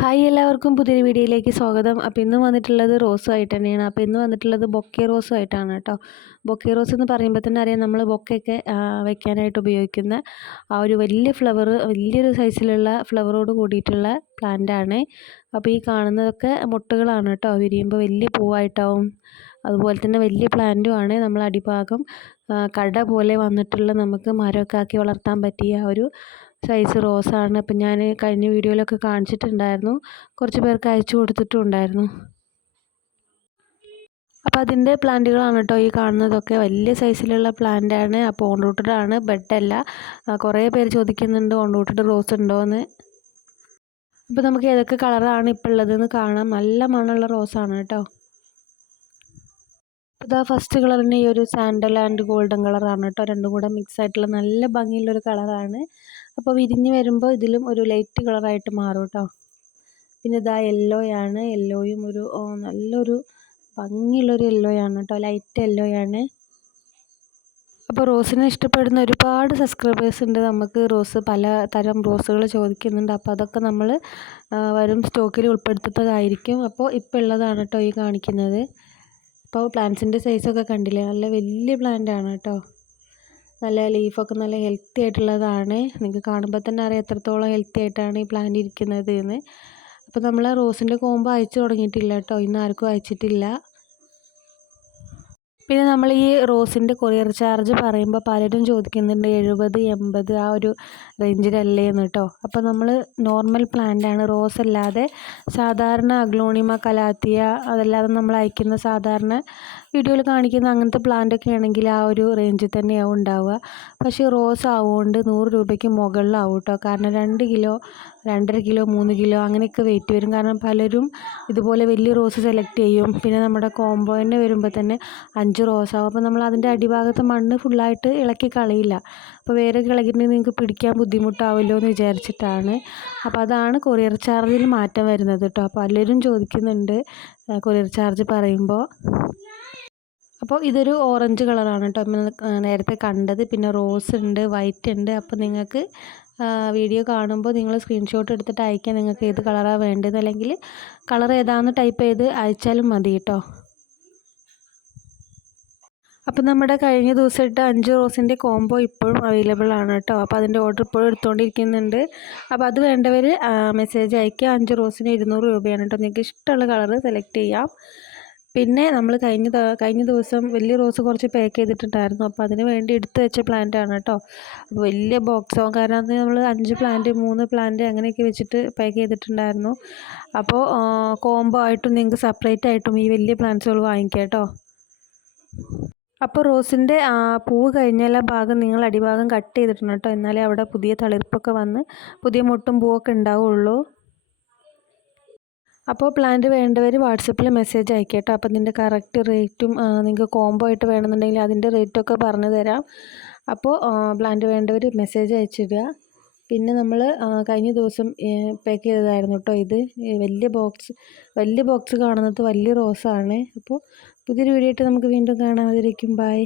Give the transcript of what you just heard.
Hi എല്ലാവർക്കും പുതിയൊരു വീഡിയോയിലേക്ക് സ്വാഗതം. അപ്പോൾ ഇന്ന് വന്നിട്ടുള്ളത് റോസുമായിട്ട് തന്നെയാണ്. അപ്പോൾ ഇന്ന് വന്നിട്ടുള്ളത് ബൊക്കെ റോസുമായിട്ടാണ് കേട്ടോ. ബൊക്കെ റോസ് എന്ന് പറയുമ്പോൾ തന്നെ അറിയാം, നമ്മൾ ബൊക്കെയൊക്കെ വെക്കാനായിട്ട് ഉപയോഗിക്കുന്ന ആ ഒരു വലിയ ഫ്ലവർ, വലിയൊരു സൈസിലുള്ള ഫ്ലവറോട് കൂടിയിട്ടുള്ള പ്ലാന്റാണ്. അപ്പോൾ ഈ കാണുന്നതൊക്കെ മുട്ടുകളാണ് കേട്ടോ. വിരിയുമ്പോൾ വലിയ പൂവായിട്ടാവും. അതുപോലെ തന്നെ വലിയ പ്ലാന്റുമാണ്. നമ്മൾ അടിഭാഗം കട പോലെ വന്നിട്ടുള്ള നമുക്ക് മരമൊക്കെ ആക്കി വളർത്താൻ പറ്റിയ ഒരു സൈസ് റോസാണ്. അപ്പം ഞാൻ കഴിഞ്ഞ വീഡിയോയിലൊക്കെ കാണിച്ചിട്ടുണ്ടായിരുന്നു, കുറച്ച് പേർക്ക് അയച്ചു കൊടുത്തിട്ടുണ്ടായിരുന്നു. അപ്പോൾ അതിൻ്റെ പ്ലാന്റുകളാണ് കേട്ടോ ഈ കാണുന്നതൊക്കെ. വലിയ സൈസിലുള്ള പ്ലാന്റാണ്. അപ്പോൾ ഓൺ റൂട്ടഡ് ആണ്, ബെഡല്ല. കുറേ പേര് ചോദിക്കുന്നുണ്ട് ഓൺ റൂട്ടഡ് റോസ് ഉണ്ടോയെന്ന്. അപ്പോൾ നമുക്ക് ഏതൊക്കെ കളറാണ് ഇപ്പോൾ ഉള്ളതെന്ന് കാണാം. നല്ല മണമുള്ള റോസാണ് കേട്ടോ. ഇതാ ഫസ്റ്റ് കളർ തന്നെ ഈ ഒരു സാൻഡൽ ആൻഡ് ഗോൾഡൻ കളറാണ് കേട്ടോ. രണ്ടും കൂടെ മിക്സ് ആയിട്ടുള്ള നല്ല ഭംഗിയുള്ളൊരു കളറാണ്. അപ്പോൾ വിരിഞ്ഞ് വരുമ്പോൾ ഇതിലും ഒരു ലൈറ്റ് കളറായിട്ട് മാറും കേട്ടോ. പിന്നെ ഇതാ യെല്ലോയാണ്. യെല്ലോയും ഒരു നല്ലൊരു ഭംഗിയുള്ളൊരു യെല്ലോയാണ് കേട്ടോ. ലൈറ്റ് യെല്ലോയാണ്. അപ്പോൾ റോസിനെ ഇഷ്ടപ്പെടുന്ന ഒരുപാട് സബ്സ്ക്രൈബേഴ്സ് ഉണ്ട്. നമുക്ക് റോസ് പല തരം റോസുകൾ ചോദിക്കുന്നുണ്ട്. അപ്പോൾ അതൊക്കെ നമ്മൾ വരും സ്റ്റോക്കിൽ ഉൾപ്പെടുത്തുന്നതായിരിക്കും. അപ്പോൾ ഇപ്പോൾ ഉള്ളതാണ് കേട്ടോ ഈ കാണിക്കുന്നത്. അപ്പോൾ പ്ലാന്റ്സിൻ്റെ സൈസൊക്കെ കണ്ടില്ലേ, നല്ല വലിയ പ്ലാന്റാണ് കേട്ടോ. നല്ല ലീഫൊക്കെ നല്ല ഹെൽത്തി ആയിട്ടുള്ളതാണ്. നിങ്ങൾക്ക് കാണുമ്പോൾ തന്നെ അറിയാം എത്രത്തോളം ഹെൽത്തി ആയിട്ടാണ് ഈ പ്ലാന്റ് ഇരിക്കുന്നത് എന്ന്. അപ്പോൾ നമ്മൾ റോസിൻ്റെ കോമ്പ് അയച്ചു തുടങ്ങിയിട്ടില്ല കേട്ടോ, ഇന്ന് ആർക്കും അയച്ചിട്ടില്ല. പിന്നെ നമ്മൾ ഈ റോസിൻ്റെ കൊറിയർ ചാർജ് പറയുമ്പോൾ പലരും ചോദിക്കുന്നുണ്ട് 70, 80 ആ ഒരു റേഞ്ചിലല്ലേ എന്ന് കേട്ടോ. അപ്പോൾ നമ്മൾ നോർമൽ പ്ലാന്റാണ്, റോസ് അല്ലാതെ സാധാരണ അഗ്ലോണിമ കലാത്തിയ, അതല്ലാതെ നമ്മൾ അയക്കുന്ന സാധാരണ വീഡിയോയിൽ കാണിക്കുന്ന അങ്ങനത്തെ പ്ലാന്റൊക്കെ ആണെങ്കിൽ ആ ഒരു റേഞ്ചിൽ തന്നെയാവും ഉണ്ടാവുക. പക്ഷേ റോസ് ആവുകൊണ്ട് 100 രൂപയ്ക്ക് മുകളിലാവും കേട്ടോ. കാരണം 2 കിലോ, 2.5 കിലോ, 3 കിലോ അങ്ങനെയൊക്കെ വെയിറ്റ് വരും. കാരണം പലരും ഇതുപോലെ വലിയ റോസ് സെലക്ട് ചെയ്യും. പിന്നെ നമ്മുടെ കോംബോ തന്നെ വരുമ്പോൾ തന്നെ 5 റോസാവും. അപ്പോൾ നമ്മൾ അതിൻ്റെ അടിഭാഗത്ത് മണ്ണ് ഫുള്ളായിട്ട് ഇളക്കി കളയില്ല. അപ്പോൾ വേറെ ഇളകിയിട്ടുണ്ടെങ്കിൽ നിങ്ങൾക്ക് പിടിക്കാൻ ബുദ്ധിമുട്ടാവുമല്ലോ എന്ന് വിചാരിച്ചിട്ടാണ്. അപ്പോൾ അതാണ് കൊറിയർ ചാർജിൽ മാറ്റം വരുന്നത് കേട്ടോ. അപ്പോൾ പലരും ചോദിക്കുന്നുണ്ട് കൊറിയർ ചാർജ് പറയുമ്പോൾ. അപ്പോൾ ഇതൊരു ഓറഞ്ച് കളറാണ് കേട്ടോ നേരത്തെ കണ്ടത്. പിന്നെ റോസ് ഉണ്ട്, വൈറ്റ് ഉണ്ട്. അപ്പോൾ നിങ്ങൾക്ക് വീഡിയോ കാണുമ്പോൾ നിങ്ങൾ സ്ക്രീൻഷോട്ട് എടുത്തിട്ട് അയക്കാൻ, നിങ്ങൾക്ക് ഏത് കളറാണ് വേണ്ടത്, അല്ലെങ്കിൽ കളർ ഏതാണെന്ന് ടൈപ്പ് ചെയ്ത് അയച്ചാലും മതി കേട്ടോ. അപ്പോൾ നമ്മുടെ കഴിഞ്ഞ ദിവസം ഇട്ട 5 റോസിൻ്റെ കോംബോ ഇപ്പോഴും അവൈലബിൾ ആണ് കേട്ടോ. അപ്പോൾ അതിൻ്റെ ഓർഡർ ഇപ്പോഴും എടുത്തുകൊണ്ടിരിക്കുന്നുണ്ട്. അപ്പോൾ അത് വേണ്ടവർ മെസ്സേജ് അയക്കുക. 5 റോസിന് 200 രൂപയാണ് കേട്ടോ. നിങ്ങൾക്ക് ഇഷ്ടമുള്ള കളർ സെലക്ട് ചെയ്യാം. പിന്നെ നമ്മൾ കഴിഞ്ഞ ദിവസം വലിയ റോസ് കുറച്ച് പാക്ക് ചെയ്തിട്ടുണ്ടായിരുന്നു. അപ്പോൾ അതിന് വേണ്ടി എടുത്ത് വെച്ച പ്ലാന്റാണ് കേട്ടോ. അപ്പോൾ വലിയ ബോക്സോ, കാരണം അത് നമ്മൾ 5 പ്ലാന്റ് 3 പ്ലാന്റ് അങ്ങനെയൊക്കെ വെച്ചിട്ട് പാക്ക് ചെയ്തിട്ടുണ്ടായിരുന്നു. അപ്പോൾ കോംബോ ആയിട്ടും നിങ്ങൾക്ക് സെപ്പറേറ്റ് ആയിട്ടും ഈ വലിയ പ്ലാന്റ്സുകൾ വാങ്ങിക്കാം കേട്ടോ. അപ്പോൾ റോസിൻ്റെ പൂവ് കഴിഞ്ഞാൽ ആ ഭാഗം നിങ്ങൾ അടിഭാഗം കട്ട് ചെയ്തിട്ടുണ്ട് കേട്ടോ. എന്നാലേ അവിടെ പുതിയ തളിർപ്പൊക്കെ വന്ന് പുതിയ മുട്ടും പൂവൊക്കെ ഉണ്ടാവുള്ളൂ. അപ്പോൾ പ്ലാന്റ് വേണ്ടവർ വാട്സപ്പിൽ മെസ്സേജ് അയക്കാം കേട്ടോ. അപ്പോൾ ഇതിൻ്റെ കറക്റ്റ് റേറ്റും നിങ്ങൾക്ക് കോംബോ ആയിട്ട് വേണമെന്നുണ്ടെങ്കിൽ അതിൻ്റെ റേറ്റൊക്കെ പറഞ്ഞു തരാം. അപ്പോൾ പ്ലാന്റ് വേണ്ടവർ മെസ്സേജ് അയച്ചിടുക. പിന്നെ നമ്മൾ കഴിഞ്ഞ ദിവസം പാക്ക് ചെയ്തതായിരുന്നു കേട്ടോ ഇത്. വലിയ ബോക്സ് കാണുന്നത് വലിയ റോസാണ്. അപ്പോൾ പുതിയൊരു വീഡിയോ ആയിട്ട് നമുക്ക് വീണ്ടും കാണാം. അതിലേക്കും ബൈ.